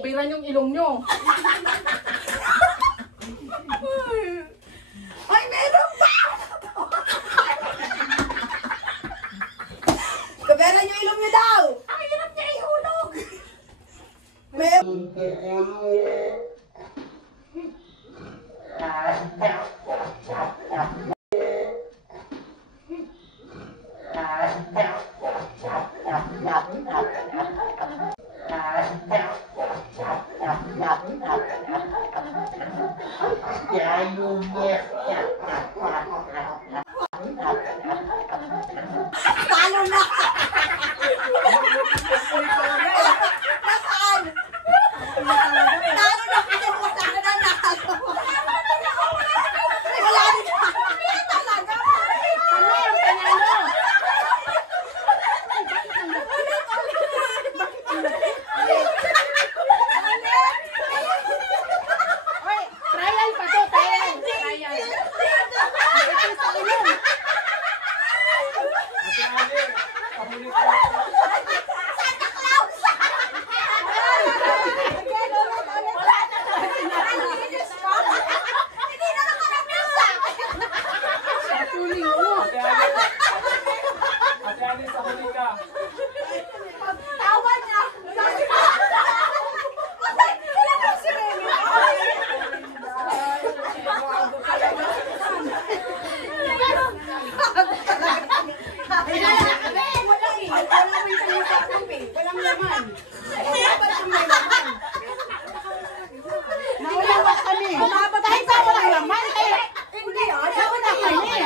ubiran yung ilong nyo. Ay, meron pa! Kaberan yung ilong nyo daw! Ay, hirap niya ihulog! Meron! Talo na! Nasaan? Talo na kasi wala na nakalo. Wala rin na. Talaga. Ano yung panalo? Oy, trial pa to, trial. Trial. Ito sa ilong. Santa Claus! Hindi na nakarapin sa akin. Sa tuling mo. Ate Ani, sa huli ka. Tawa niya. Patay, sila daw si Remy. Walang laman. Naulawa kami. Kahit sa walang laman eh. Hindi, Nauna kami.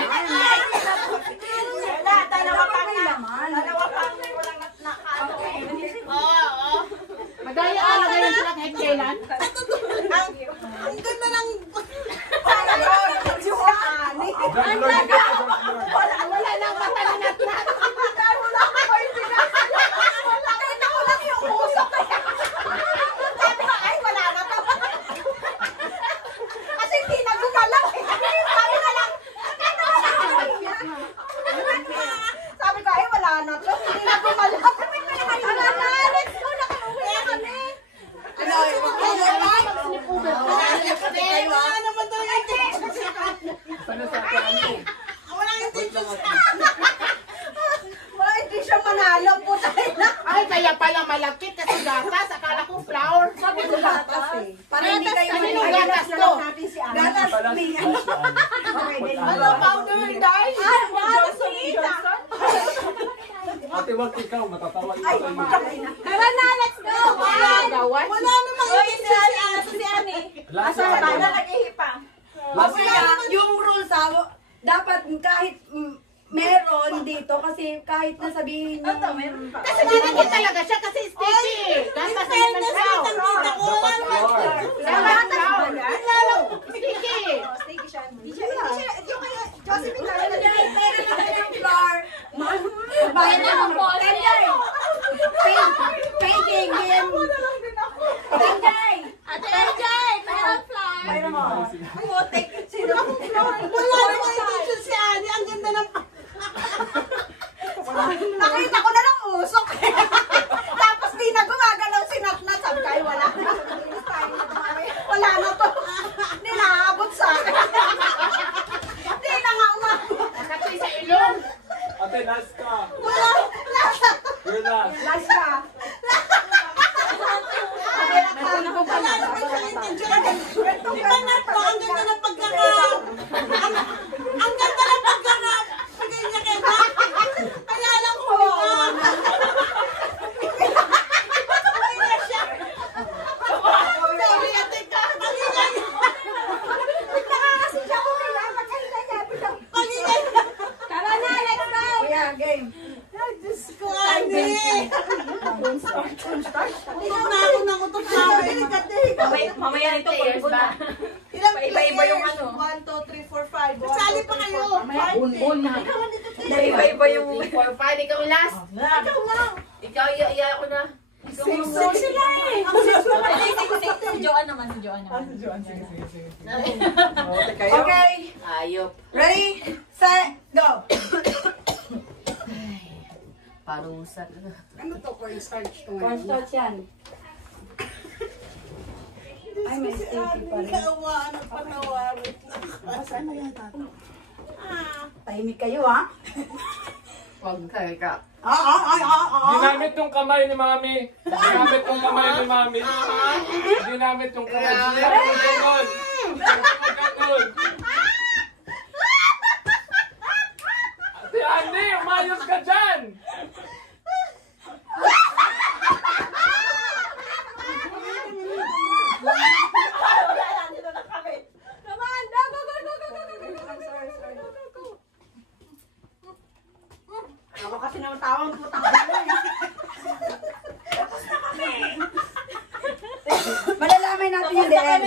wala, dalawa pang laman. Dalawa pang walang nakano. Madaya talaga yung sila kahit kailan. Ang ganda ng... Yung ani. Drug lord ka, drug lord. Wala nang mata ni Natnat. Dahil wala ko kayo pinasaya. Kita ko lang yung usok kaya. Sabi ko, ay wala na to. Kasi hindi na gumalaw. Sabi ko lang, sabi ko, ay wala na to. Hindi na gumalaw. Sabi ko, wala na. Let's go. Nakauwi na kami. Ano, Mag-slip over ko. wala naman talaga. Sana sa Ate Ani. Walang intention siya. Walang intention manalo po tayo na. Ay, kaya pala malakit kasi gatas. Akala ko flour. Sabi ko gatas eh. Para hindi kayo Kanino maniwala. gatas Na to? lang natin si Ana. Gatas Pala ni si ano. Ani. Okay, then. Ano, powder dye? Ay, wow, sita. Ate, wag ikaw, matatawa yung Ay, sa'yo. tara na, let's go. Gawan? Wala namang intention si Ana. Last Asa ba one. na nag-ihipa? Last Kaya yung rules dapat kahit meron dito kasi kahit nasabihin yung... Kasi ginagin talaga siya kasi sticky. Gatas naman flour. Dapat floor. Dapat flour. Lalo. Sticky. Sticky siya. Hindi siya, yung kaya, Josephine talaga yung pera na ng floor. Bayan na ang ball. Tenday. Painting game. Tenday. Tenday. Mayroon floor. Mayroon mo. Putik. Sino ang floor? Wala naman intention si Ani. Ang ganda ng... Nakita ko na ng usok. Tapos di na gumagalaw si Natnat. Sabi ko, ay wala na. Wala na to. Hindi nakaabot sa akin. Hindi na nga umabot. Kasi sa ilong. Ate, last ka. Wala. You're last. Last ka. Wala naman siyang intention. Di ba Natno, ang ganda ng pagkaka... Ang ganda ng pagkaka... Pagkanya kita. Kaya lang ko. Pagkanya siya. Sabi ate ka. Nakakasi siya ko kaya. Pagkanya niya. Pagkanya niya. Tara na, let's go. Yeah, game. Ay, Diyos ko, Ani. Ikaw na ako nang utot namin. Mamaya nito, pulbo na. Iba-iba yung ano. 1, 2, 3, 4, 5. Kasali pa kayo. Un-un na. Iba-iba yung... 4, 5. Ikaw last. Ikaw nga. Ikaw, iya ko na. Six sila eh. Ang six wala. Si Joanne naman, si Joanne naman. Okay. Ayop. Ready, set, go. Parusa. Ano to? Cornstarch to. Cornstarch yan. Ay, may sticky pa rin. Kaawaan at patawarin. Saan mo yan, tato? Tahimik kayo, ha? Huwag ka. Ginamit yung kamay ni Mami. Ginamit yung kamay ni Mami. Ginamit yung kamay. Ganon. Ganon. Ate Andy, umayos ka dyan! Ako kasi naman tawang putang ina eh. Tapos na kami. Malalaman natin yung DM.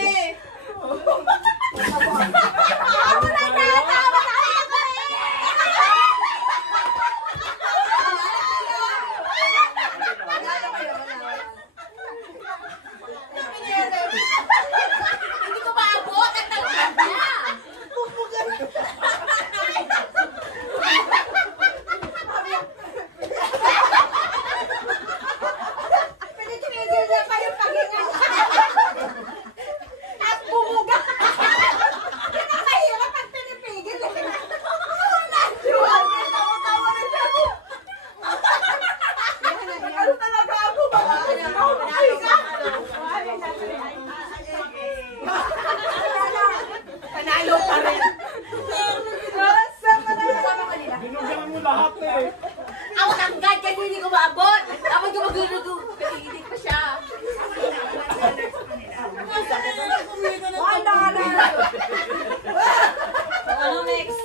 Hindi ko maabot. Ang tawag niya. Pinitigil niya pa yung paghinga. At bumuga. Yan ang mahirap pag pinipigil eh. Tawa-tawa na siya. Ano talaga ako ba? Panalo pa rin. Binugyan mo lahat eh. Ako tanggad kasi hindi ko maabot. Dapat ko magulo. Kasi pa siya. Ano next?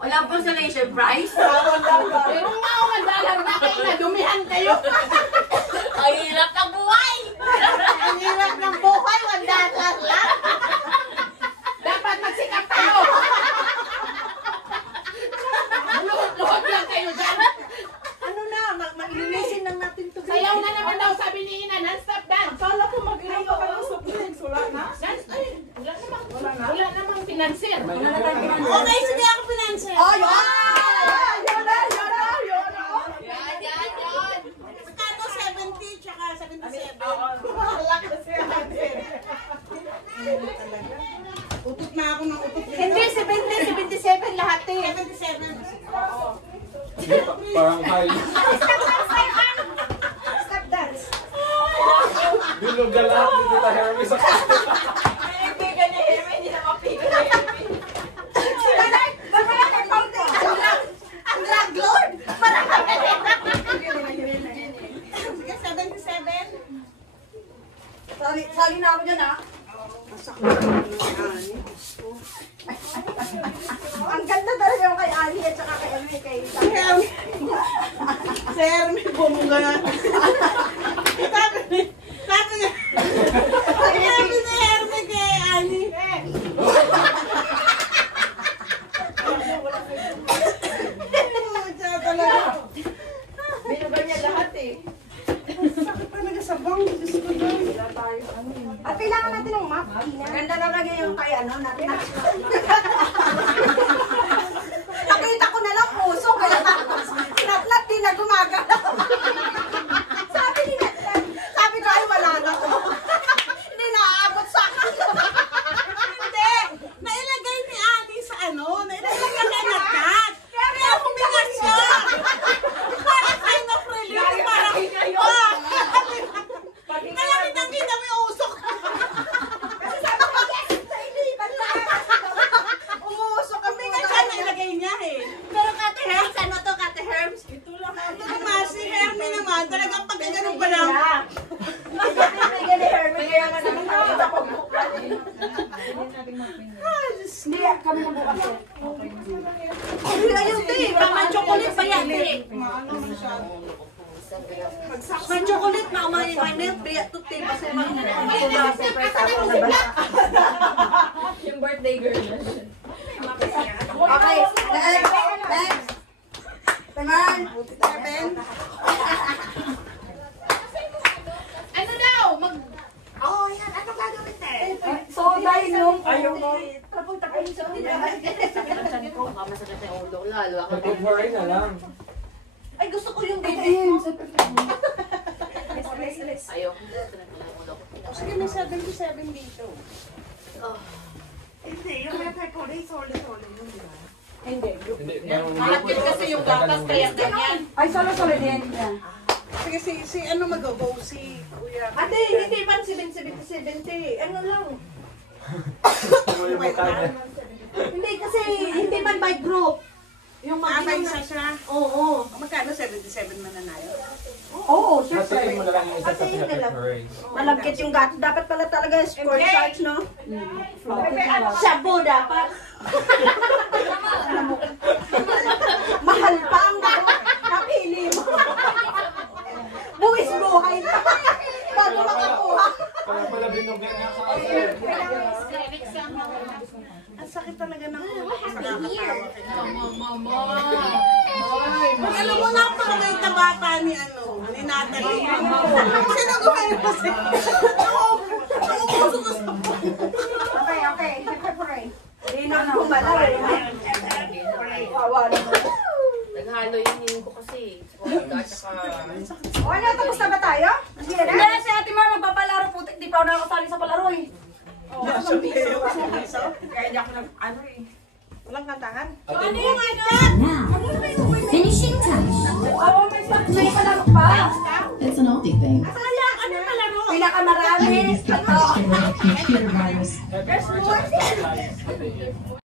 Walang consolation prize. Meron nga ako mandalang na kayo na dumihan kayo. Ang hirap ng buhay. Ang hirap ng buhay, wandalas lang. Dapat magsikap tayo. Luhod lang kayo dyan. Ano na, mag-ilinisin lang natin ito. Sayaw na naman daw sabi ni Ina. Non-stop dance. Akala ko mag-ilaw pa kayo sa piling. Wala na? Wala namang financier. Okay, sige ako pinansin. Oh, yun! Yun na, yun na, yun na. Yan. Magkano 70 tsaka 77. Wala kasi ate. Utot na ako ng utot. Hindi, 70, 77 lahat eh. 77. Parang high. Stop dance. Binugyan lahat ni Tita Hermes sa Pinagbigan ni Hermie, hindi na mapigil ni Hermie. Ang drug lord! Sige, 77. Sali na ako dyan ha. Ang ganda talaga yung kay Ali at saka kay Amy kay Si Hermie, bumuga na. Sabi niya. Sabi ni Hermie kay Annie. Siya talaga. Binugyan niya lahat eh. Sakit talaga sa bang. Diyos ko doon. At kailangan natin ng map. Ganda talaga yung kay ano natin. Nakita ko na lang puso. Kaya sinatlat din na gumagalaw. Sabi ni Natlat. Sabi ko ay wala na to. Hindi naaabot sa akin. Hindi. Nailagay ni Annie sa ano. Nailagay niya kay Nakat. Kaya humingat siya. Parang sign of relief. Parang, kaya kitang-kita mo yung usok. Kasi sabi ko, yes! Sa iliban lang. Umuusok kami. Humingat siya, nailagay niya eh. Pero Kate Herms, ano to Kate Herms? Ito naman, si Hermie naman, talagang pagkaganon pa lang. Bigyan ni Hermes. Kaya nga naman nakita ko bukas. Hindi, kami na bukas eh. Hindi na yun, te. Mga chocolate pa yan, te. Maano masyado. May chocolate na umayin na yun. Kaya ito, te. Kasi mga surprise ako na bala. Yung birthday girl na siya. Okay, next. Taman. 7. Ano daw? Oh, yan. Anong gagawin, te? Soda yung... Ayaw mo. Papunta kayo sa soda. Baka masakit na yung ulo. Lalo ako. Pag-worry na lang. Ay, gusto ko yung ganyan. Ayoko. Sige na sa Malakit kasi yung gatas kaya ganyan. Ay, solo-solo din. Sige, si ano mag-go? Si Kuya. Ate, hindi man 70. Ano lang? Hindi kasi, hindi man by group. Yung Abay isa siya. Oo. Magkano 77 mananayo? Oo, Hatiin syempre. mo na lang yung isa sa Hatiin na lang. parade. Malagkit yung gato. Dapat pala talaga score charge, no? Shabu dapat. Mahal pa ang napili mo. Buwis buhay pa. Bago makakuha. Kaya pala binugyan nga sa Ang sakit talaga ng ulo. Mama. Alam mo na pa may tabata ni Natalie. Sino gumayon kasi? Okay. Siyempre. Hindi na kumalaw eh. Wawa naman. Naghalo yung hinin ko kasi. O ano, tapos na ba tayo? Hindi na? Hindi, si Ate Mar magpapalaro putik. Di pa ako nakakasali sa palaro eh. Kaya di ako ano eh. Walang kantahan. Ano yung ano? Finishing touch. Oo, may palaro pa. It's an oldie thing. Kaya, ano yung palaro? Pinakamarami. Computer virus. There's more.